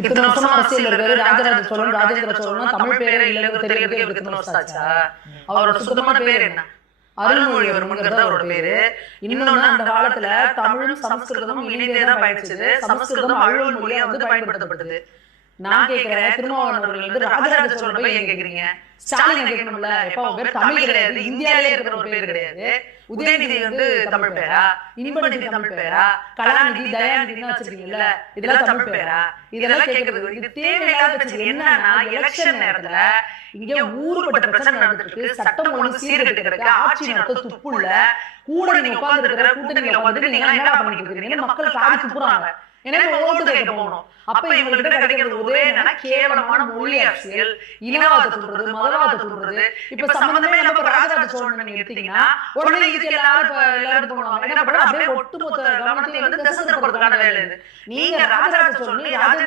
இத்தனை வருஷமா அரசியல் இருக்காரு ராஜராஜ சோழன் ராஜேந்திர சோழன் தமிழ் பேரே இல்லைன்னு தெரியறதுக்கு இவருக்கு இத்தனை வருஷம் ஆச்சா? அவரோட சுத்தமான பேர் என்ன? அருள்மொழிவர்மன்ங்கிறது அவரோட பேரு. இன்னொன்னு அந்த காலத்துல தமிழும் சமஸ்கிருதமும் இணைந்தேதான் பயணிச்சது. சமஸ்கிருதம் அலுவல் மொழியா பயன்படுத்தப்பட்டது. நான் கேட்கிறேன், திருமாவளவன் ராஜராஜ சோழன் போய் ஏன் கேக்குறீங்க? ஸ்டாலின் கேட்கணும்ல, எப்ப பேர் தமிழ் கிடையாது, இந்தியாவிலே இருக்கிற ஒரு பேர் கிடையாது. உதயநிதி தமிழ் பேரா? இன்பநிதி தமிழ் பேரா? கலாநிதி தயாநிதி வச்சிருக்கீங்கல்ல, இதெல்லாம் தமிழ் பேரா? இதெல்லாம் கேட்கறது இது தேவையில்லாத பிரச்சனை. என்னன்னா எலெக்ஷன் நேரத்துல இங்க ஊருப்பட்ட பிரச்சனை நடந்துட்டு இருக்கு, சட்டம் ஒழுங்கு சீர்கெட்டு கிடக்கு, ஆட்சி நடத்த துப்புள்ள கூட நீங்க உட்கார்ந்து இருக்கிற கூட்டணியில உட்காந்துட்டு நீங்க என்ன பண்ணிட்டு இருக்கீங்கன்னு மக்கள் காரி துப்புறாங்க. எனக்கு ஓட்டு கேட்க போகணும். அப்ப இவங்ககிட்ட கிடைக்கிறது ஒரே என்னன்னா கேவலமான மொழி அரசியல், இனவாதத்தை தூண்டுறது, மதவாதத்தை தூண்டுறது. இப்ப சம்பந்தமே நம்ம ராஜராஜ சோழன் நீங்க எடுத்தீங்கன்னா உடனே இதுக்கு எல்லாரும் போடுவாங்க. என்ன பண்றாங்க? அப்படியே ஒட்டுமொத்த கவனத்தையும் திசை திருப்பறதுக்கான வேலை இது. நீங்க ராஜராஜ சோழன் ராஜேந்திர